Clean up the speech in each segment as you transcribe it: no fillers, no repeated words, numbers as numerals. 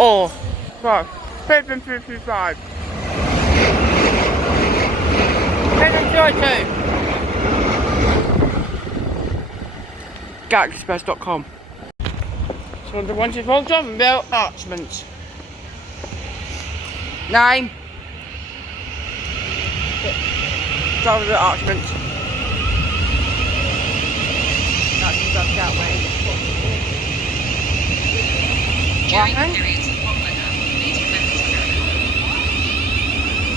Or, right, Bedford 55. Bedford 202. GalaxyExpress.com. So the one to Balcombe Bill Archments. Name. Driver the Archments. That's the out way. During the periods of hot weather, please remember to carry umbrellas.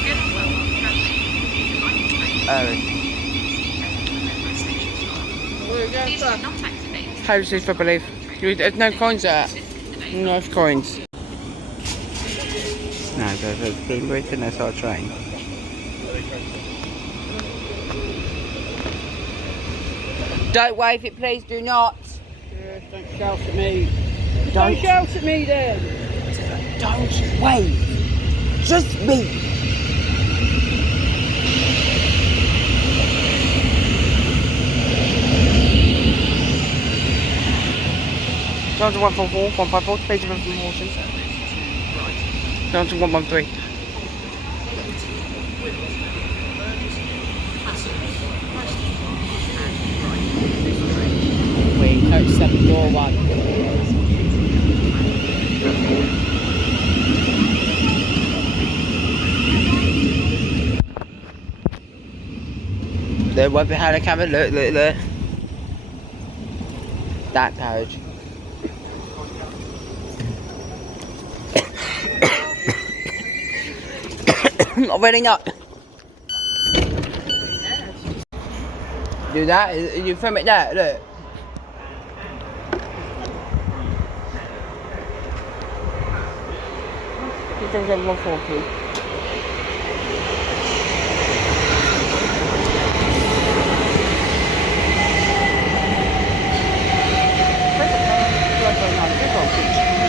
Get on well while travelling. Please do not activate. Houses, I believe. There's no coins there. No coins. No, there's been Brighton, that's our train. Don't wave it, please, do not. Yes, don't shout at me. Don't shout at me then. Don't wave. Just me. Down to 144, 154, page of information. Down to 113. Wait, coach 7, door 1. There won't be how to camera, look. That carriage. Not really not. Do that, you film it there, look. It comes on 140.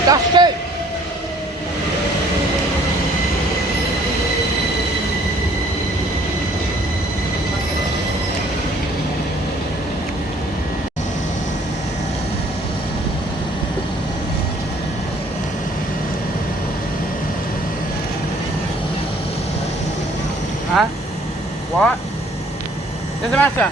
That's true. Huh? What? Doesn't matter.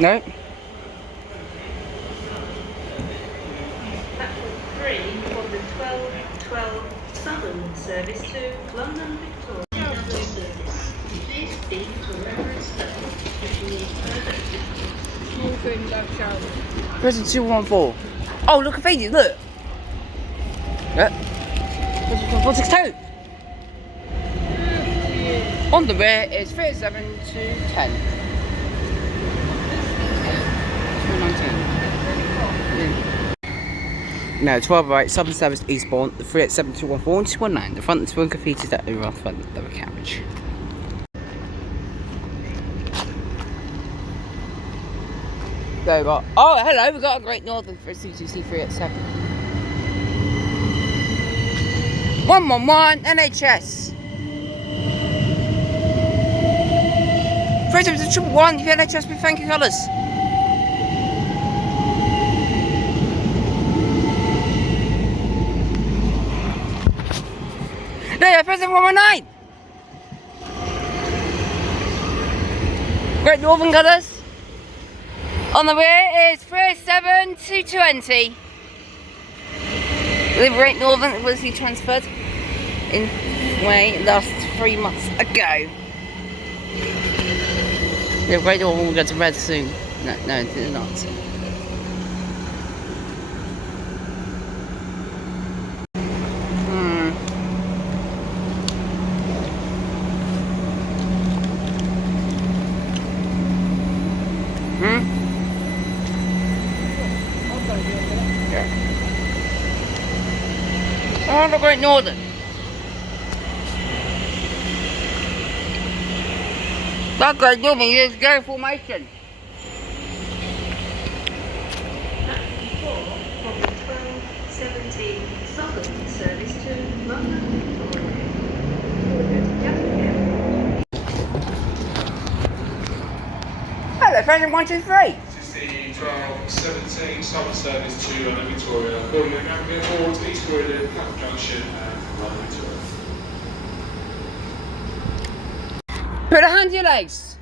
No. Platform 3 on the 12:12 Southern service to London Victoria. Please speak to reference if you need further assistance. Prison 214. Oh, look at Heath, look. Look. Prison 462. On the rear is 37 to 10. 219. No, 12 right, Southern Service eastbourne, the 387 214 and 219. The front and twin graffiti that over off front of the carriage. There we go. Oh, hello, we got a Great Northern for a c2c 387. 111 NHS. 371 if NHS with thank you colours. There, President 119. Great Northern colours. On the rear is 387 220. The Great Northern was he transferred in way last 3 months ago. The Great Northern will get to red soon. No, they're not. Yeah. Oh, the Great Northern. That Great Northern is go formation. That's before from the 12:17 Southern service to London Victoria. Hello, friend, 1, 2, 3. 16, 12, 17, Southern service to London Victoria, Balcombe, Haywards, East Croydon, Clapham Junction, and London Victoria. Put a hand to your legs.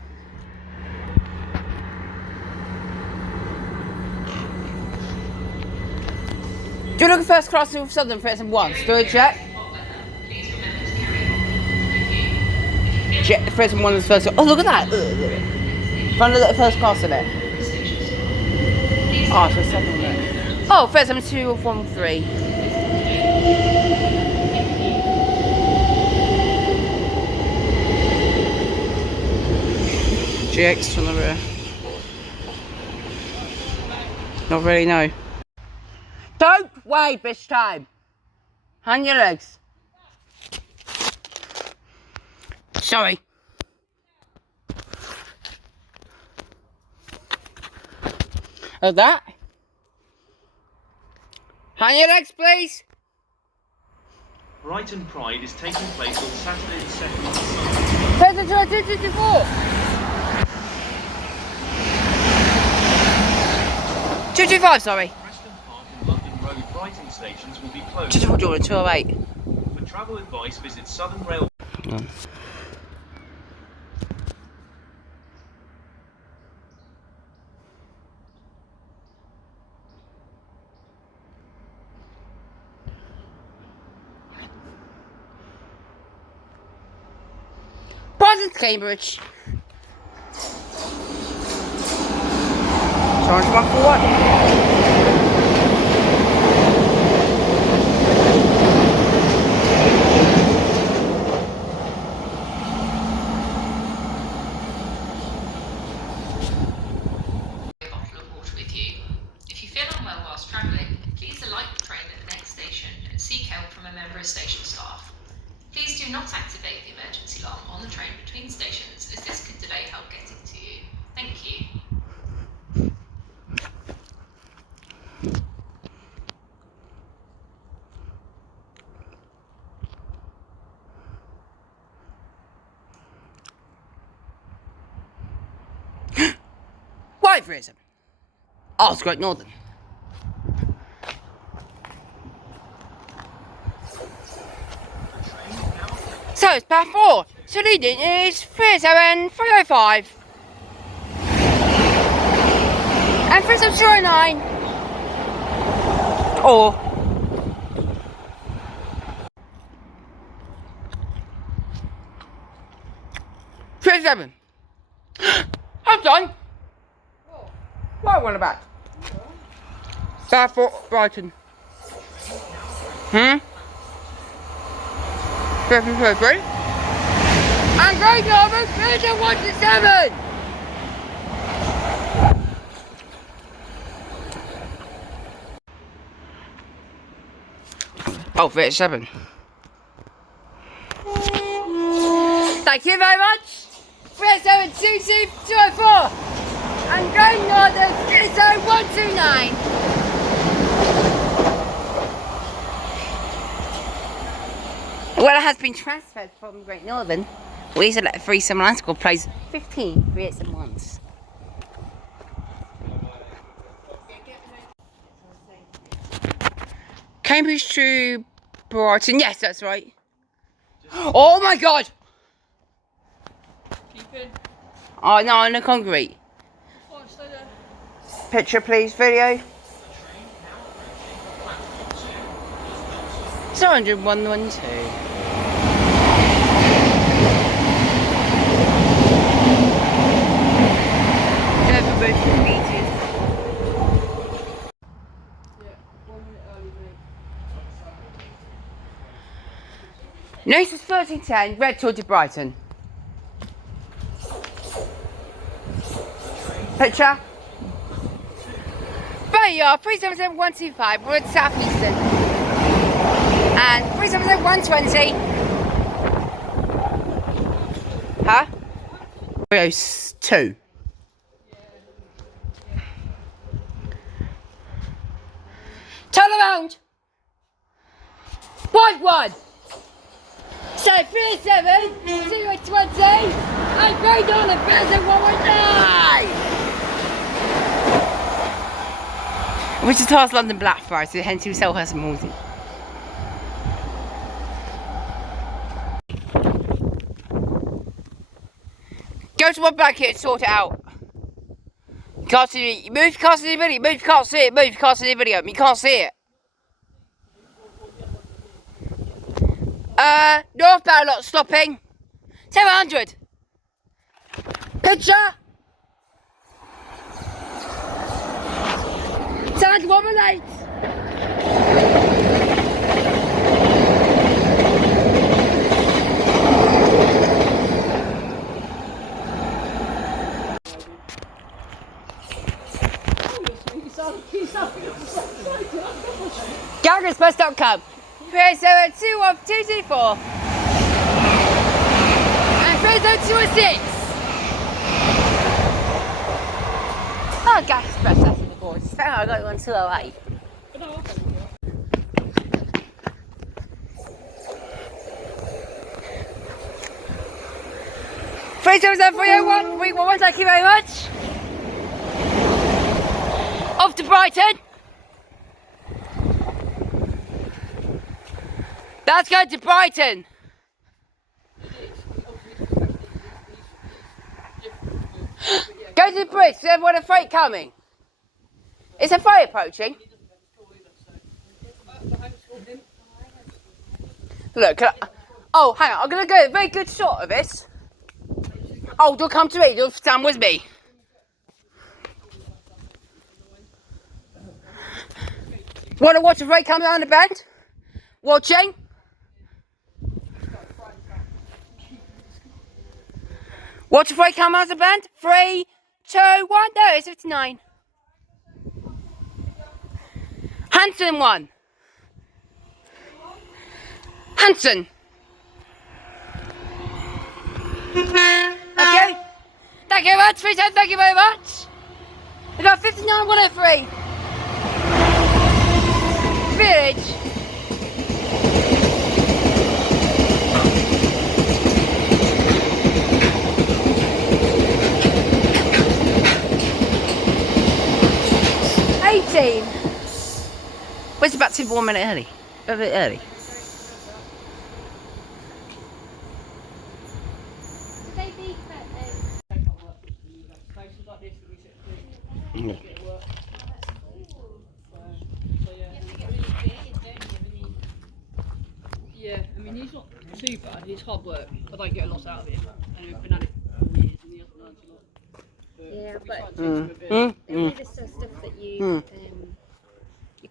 Do you look at first class with Southern for some once? Do a check. Check the first one is first. Oh, look at that. Find a first class in it. Oh, for Southern there. Oh, first time 2 1 3. GX on the rear. Not really, no. Don't wave this time. Hand your legs. Sorry. Of that. Hand your legs, please. Brighton Pride is taking place on Saturday the 2nd of Present 224. 225, sorry. Preston Park and London Road Brighton stations will be closed. 224 Jordan, 208. For travel advice, visit Southern Rail. Brighton to Cambridge. Charge 141. Bottle of water with you. If you feel unwell whilst travelling, please alight the train at the next station and seek help from a member of station staff. Please do not activate the emergency alarm on the train between stations, as this could delay help getting to you. Thank you. Waitrose. Oh, it's Great Northern. So it's path 4. So leading is 37305. And 3709. Or 37. I'm done. What one about? Path 4 Brighton. 733. And Great Northern 1 to 7. Oh, 37. Thank you very much. 37224. And Great Northern 129. Well, it has been transferred from Great Northern. We used to let 379 school plays 15 3 and 1s. Cambridge to Brighton. Yes, that's right. Oh my God! Keeping. Oh no, on the concrete. Picture, please. Video. 20112. Next is 1310, Red Tour to Brighton. Picture. There you are, 377125, we're at South Eastern. And 377120. Huh? 302. Turn around. Wide one. So 37020. And grade on at 37119. Which is past London Blackfriars, so hence you sell her some Wolsey. Go to one back here and sort it out. You can't see it. Move, you can't see the video. Move, you can't see it. Move, you can't see the video. You can't see it. Northbound lot stopping. 700. Picture. 718. Gallagher's bus.com. 3721224 and 30206. Oh, Gallagher's bus, that's in the boards. I got you on 208. 377 301 thank you very much. Off to Brighton. That's going to Brighton. Go to the bridge, there's one a freight coming. Is a freight approaching? Look, oh, hang on, I'm going to get a very good shot of this. Oh, don't come to me, you'll stand with me. Want to watch a freight come down the bend? Watching? Watch a freight come down the bend? 3, 2, 1, no, it's 59. Hanson 1. Hanson. Okay. Thank you very much, 310, thank you very much. We got 59 103. Village. Well, it's about 1 minute early. A bit early. Yeah, I mean, he's not too bad. He's hard work. I don't get a lot out of him. And we've been at it for years and he hasn't learned a lot. Yeah, we but try to teach him a bit. maybe there's some stuff that you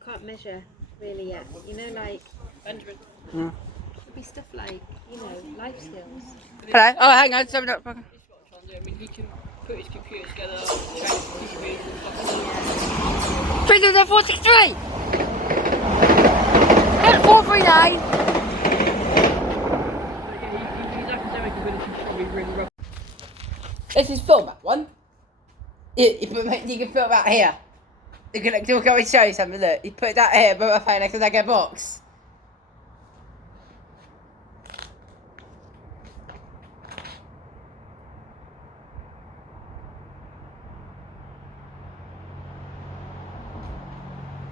can't measure really yet. You know, like Benjamin. it'd be stuff like, you know, life skills. Hello? Oh, hang on, something up. He's got to try and do it. I mean, he can put his computer together, change the TV and stuff like that. 30463! 439! His academic ability is probably really rough. This is film that one. You can film that here. You can go and show you something. Look, you put that here, put my phone next to like a box.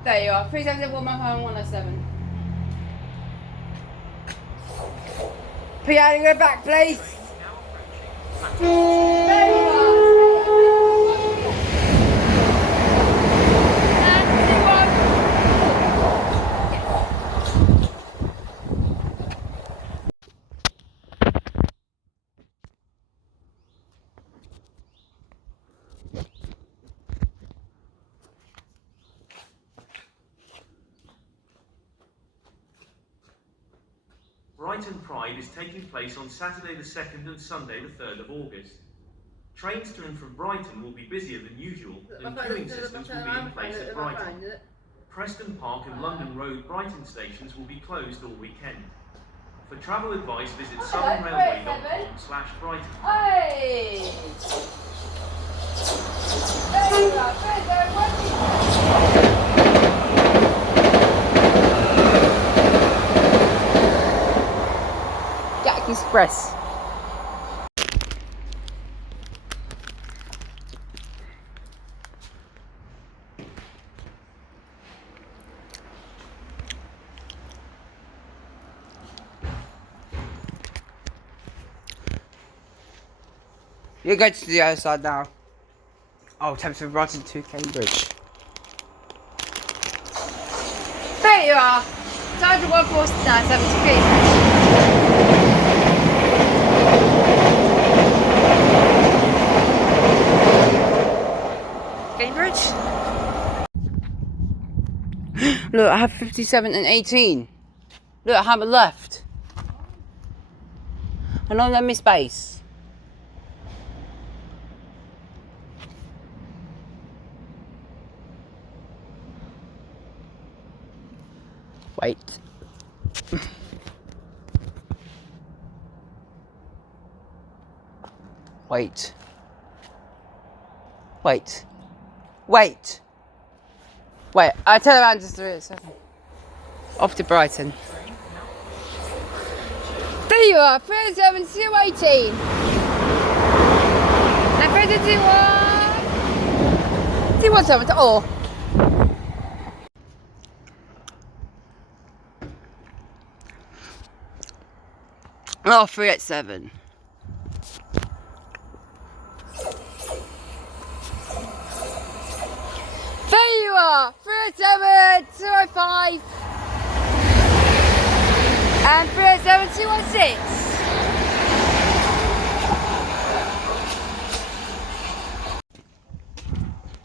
There you are, 377 Put your hand in your back, please. There you are. Brighton Brighton Pride is taking place on Saturday the 2nd and Sunday the 3rd of August. Trains to and from Brighton will be busier than usual, and queuing systems will be in place at Brighton. Preston Park and London Road Brighton stations will be closed all weekend. For travel advice, visit southernrailway.com/Brighton. Hey! Jack Express. You go to the other side now. Oh, time to Brighton to Cambridge. There you are. Time to 149, 70 Cambridge. Look, I have 57 and 18. Look, I haven't left. And I'm on my space. Wait. Wait. Wait. Wait. Wait. I turn around just a second. Off to Brighton. There you are, 37 218. And 32 217 to all. Oh, 387. There you are, 387 205 and 387 216.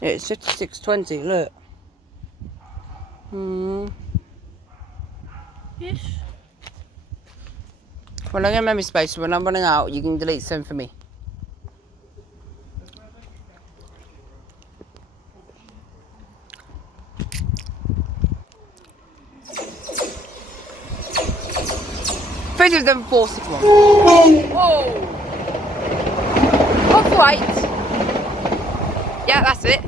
It's 5620, look. Yes. When I get memory space, when I'm running out, you can delete some for me. Three of them 461. Whoa! Off white. Yeah, that's it.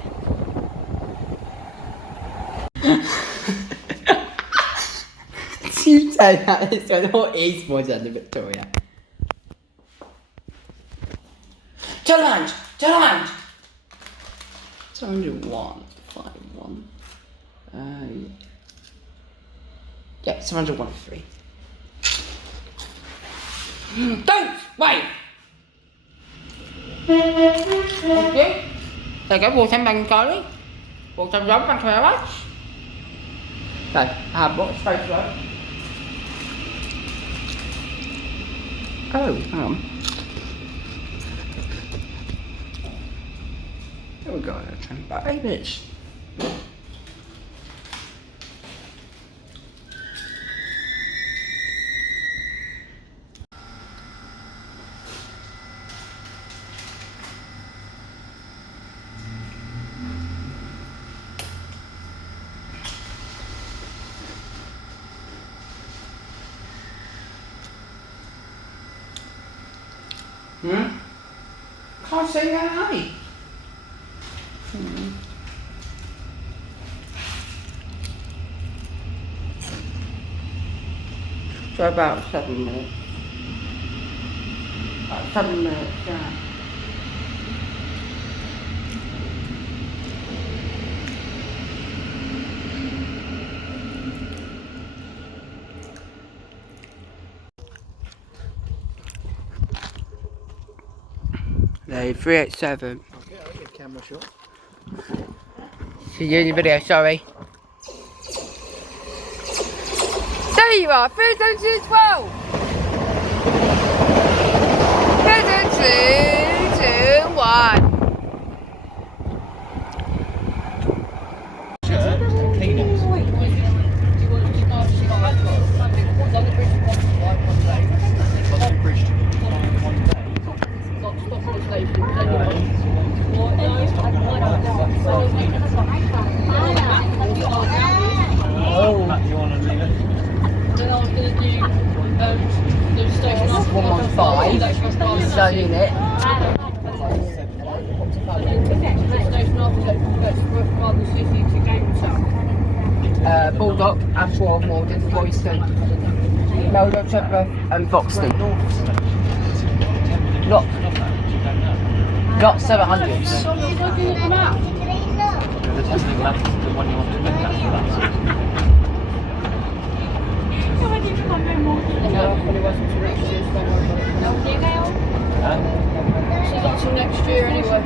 You said that it's got no esports under Victoria. Challenge! Challenge! 701, 51. Yeah, 701, 3. Don't! Wait! Okay. There you go, 410 Charlie. 410 Rob, thank you very much. Okay, I have bought space right. Oh, hang on. There we go, turn back 8 minutes. Can't say that high. So about 7 minutes. About 7 minutes, yeah. No, 387. Okay, I'll get camera shot. See you in the video, sorry. There you are, 37212. 37221. Clean it. Station after that, rather than c2c Game South. Baldock, Ashwell, Morden, Royston, Meldon, Shepworth and Foxton. Not 700s. So you're looking at the map. The testing lab, the one you want to look at for that. So that's till next year anyway.